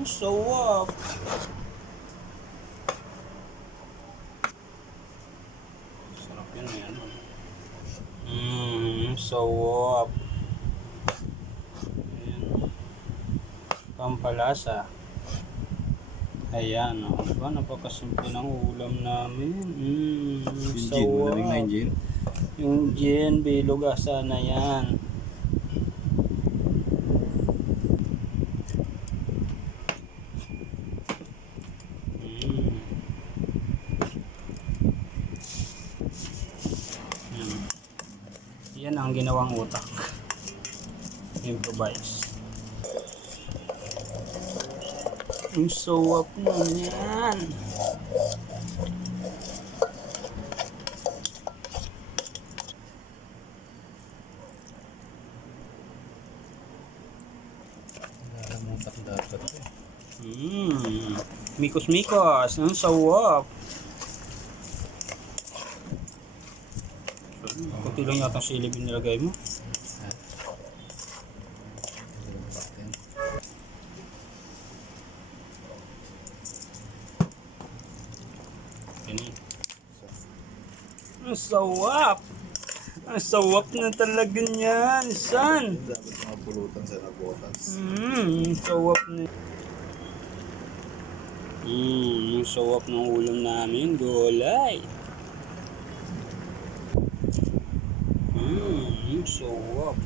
Sarap. Sarap yun eh. Ano? Sarap. Ayan. Pampalasa. Ayan, oh. Diba? Napakasimple ng ulam namin. Yung gin, malamig na yung gin. Yung gin, bilog na yan. Yan ang ginawang utak. Improvise. Ang sarap na yan. Nalamutak dapat eh. Mikos-mikos. Ang sarap. Kunti lang yata silib yung nilagay mo. Ang sarap. Ang sarap na talaga niyan, son. Dapat mga pulutan sa nabotas. Ang sarap na. Ang sarap ng ulam namin, gulay. Ang sarap.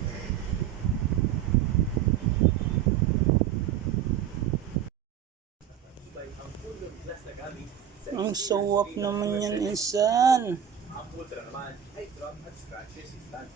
Ang sarap naman yan, insan. Ang ultra naman ay drum at scratches instant.